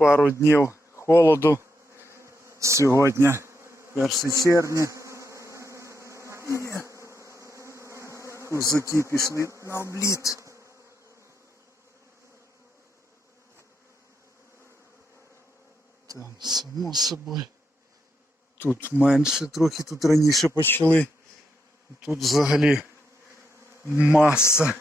пару днів холоду. Сьогодні 1 червня. І козаки пішли на обліт. Там, само собою. Тут менше трохи, тут раніше почали. Тут взагалі маса.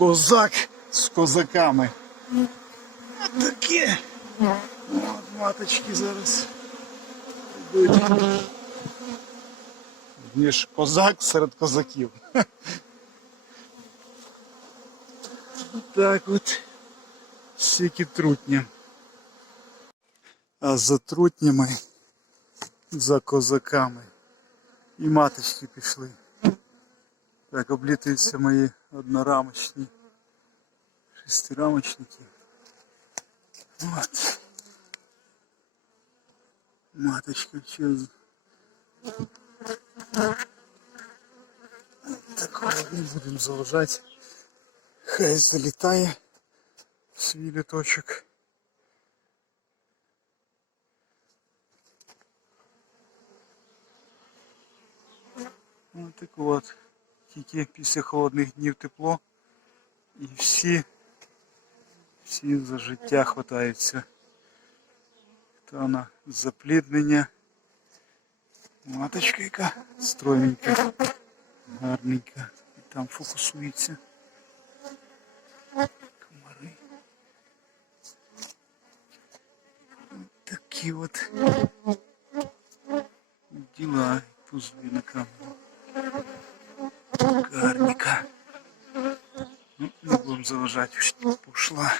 Козак з козаками. От таке. От маточки зараз. Ніж козак серед козаків. Так от. Всякі трутні. А за трутнями, за козаками. І маточки пішли. Так облітуються мої однорамочні шестирамочники. От. Маточка через. Такого не будемо заважати. Хай залітає в свій літочок. Ось так от. Тільки після холодних днів тепло. І всі, всі за життя хватаються. Та на запліднення. Маточка яка стройненька, гарненька. І там фокусується. Комари. Такі от діла пузли на камеру. Не будемо заважати, пішла.